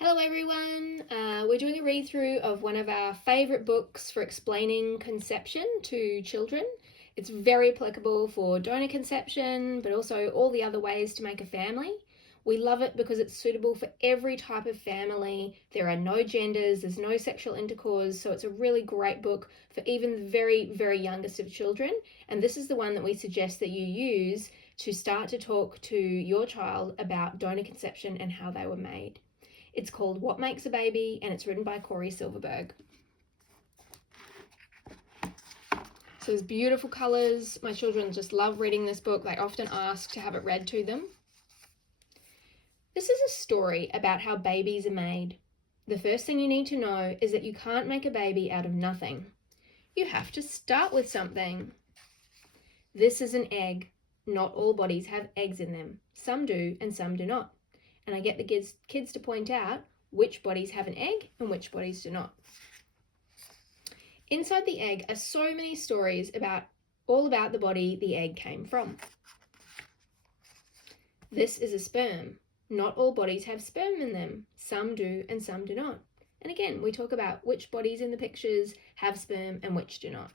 Hello everyone, we're doing a read through of one of our favourite books for explaining conception to children. It's very applicable for donor conception, but also all the other ways to make a family. We love it because it's suitable for every type of family. There are no genders, there's no sexual intercourse, so it's a really great book for even the very, very youngest of children. And this is the one that we suggest that you use to start to talk to your child about donor conception and how they were made. It's called What Makes a Baby, and it's written by Cory Silverberg. So there's beautiful colours. My children just love reading this book. They often ask to have it read to them. This is a story about how babies are made. The first thing you need to know is that you can't make a baby out of nothing. You have to start with something. This is an egg. Not all bodies have eggs in them. Some do and some do not. And I get the kids to point out which bodies have an egg and which bodies do not. Inside the egg are so many stories all about the body the egg came from. This is a sperm. Not all bodies have sperm in them. Some do and some do not. And again, we talk about which bodies in the pictures have sperm and which do not.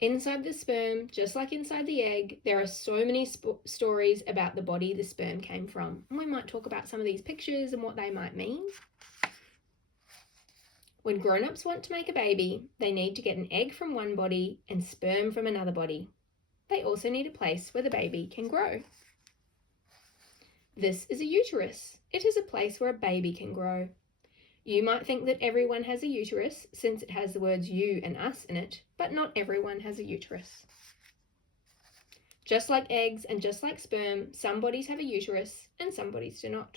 Inside the sperm, just like inside the egg, there are so many stories about the body the sperm came from. And we might talk about some of these pictures and what they might mean. When grown-ups want to make a baby, they need to get an egg from one body and sperm from another body. They also need a place where the baby can grow. This is a uterus. It is a place where a baby can grow. You might think that everyone has a uterus since it has the words you and us in it, but not everyone has a uterus. Just like eggs and just like sperm, some bodies have a uterus and some bodies do not.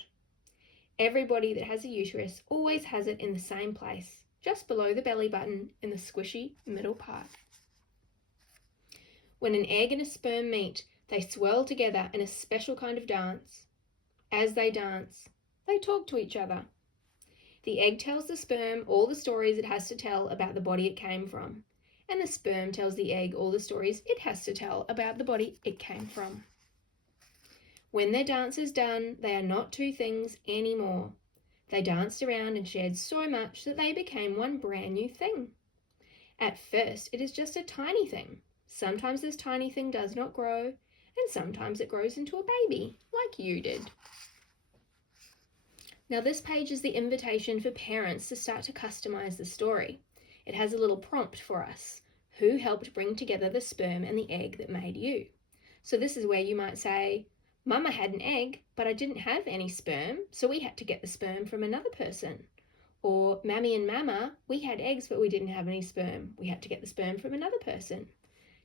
Every body that has a uterus always has it in the same place, just below the belly button in the squishy middle part. When an egg and a sperm meet, they swirl together in a special kind of dance. As they dance, they talk to each other. The egg tells the sperm all the stories it has to tell about the body it came from, and the sperm tells the egg all the stories it has to tell about the body it came from. When their dance is done, they are not two things anymore. They danced around and shared so much that they became one brand new thing. At first, it is just a tiny thing. Sometimes this tiny thing does not grow, and sometimes it grows into a baby, like you did. Now this page is the invitation for parents to start to customize the story. It has a little prompt for us. Who helped bring together the sperm and the egg that made you? So this is where you might say, Mama had an egg, but I didn't have any sperm, so we had to get the sperm from another person. Or Mammy and Mama, we had eggs, but we didn't have any sperm. We had to get the sperm from another person.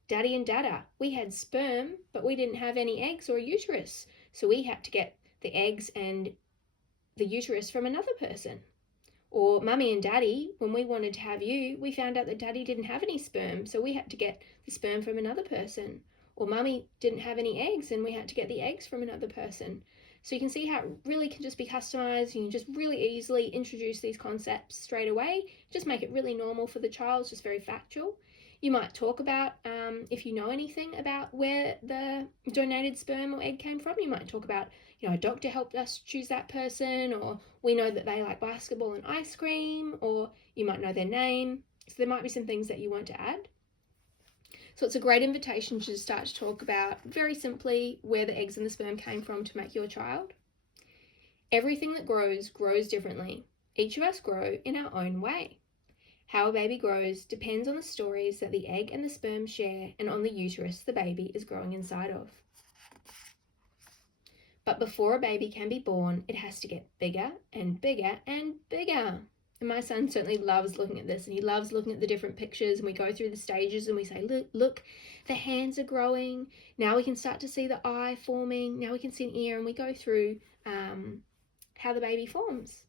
Daddy and Dada, we had sperm, but we didn't have any eggs or a uterus, so we had to get the eggs and the uterus from another person. Or Mummy and Daddy, when we wanted to have you, we found out that Daddy didn't have any sperm, so we had to get the sperm from another person. Or Mummy didn't have any eggs and we had to get the eggs from another person. So you can see how it really can just be customized. You can just really easily introduce these concepts straight away. Just make it really normal for the child. It's just very factual. You might talk about, if you know anything about where the donated sperm or egg came from, you might talk about, a doctor helped us choose that person, or we know that they like basketball and ice cream, or you might know their name. So there might be some things that you want to add. So it's a great invitation to start to talk about, very simply, where the eggs and the sperm came from to make your child. Everything that grows differently. Each of us grow in our own way. How a baby grows depends on the stories that the egg and the sperm share and on the uterus the baby is growing inside of. But before a baby can be born, it has to get bigger and bigger and bigger. And my son certainly loves looking at this, and he loves looking at the different pictures, and we go through the stages and we say, look, the hands are growing. Now we can start to see the eye forming. Now we can see an ear, and we go through how the baby forms.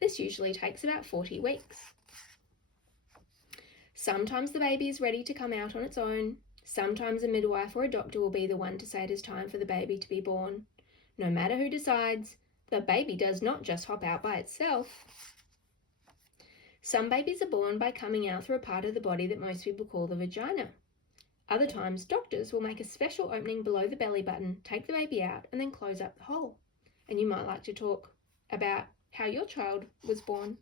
This usually takes about 40 weeks. Sometimes the baby is ready to come out on its own. Sometimes a midwife or a doctor will be the one to say it is time for the baby to be born. No matter who decides, the baby does not just hop out by itself. Some babies are born by coming out through a part of the body that most people call the vagina. Other times, doctors will make a special opening below the belly button, take the baby out, and then close up the hole. And you might like to talk about how your child was born.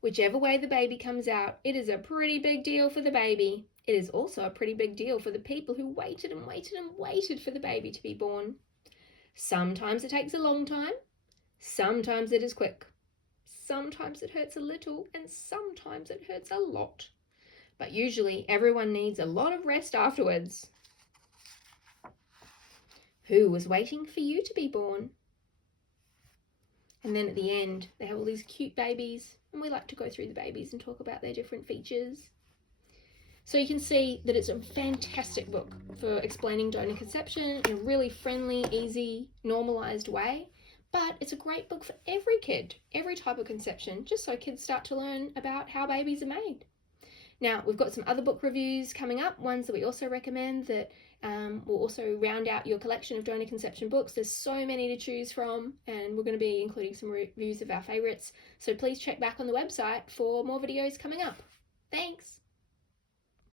Whichever way the baby comes out, it is a pretty big deal for the baby. It is also a pretty big deal for the people who waited and waited and waited for the baby to be born. Sometimes it takes a long time. Sometimes it is quick. Sometimes it hurts a little, and sometimes it hurts a lot. But usually everyone needs a lot of rest afterwards. Who was waiting for you to be born? And then at the end, they have all these cute babies, and we like to go through the babies and talk about their different features. So you can see that it's a fantastic book for explaining donor conception in a really friendly, easy, normalised way. But it's a great book for every kid, every type of conception, just so kids start to learn about how babies are made. Now, we've got some other book reviews coming up, ones that we also recommend that will also round out your collection of donor conception books. There's so many to choose from, and we're going to be including some reviews of our favourites. So please check back on the website for more videos coming up. Thanks!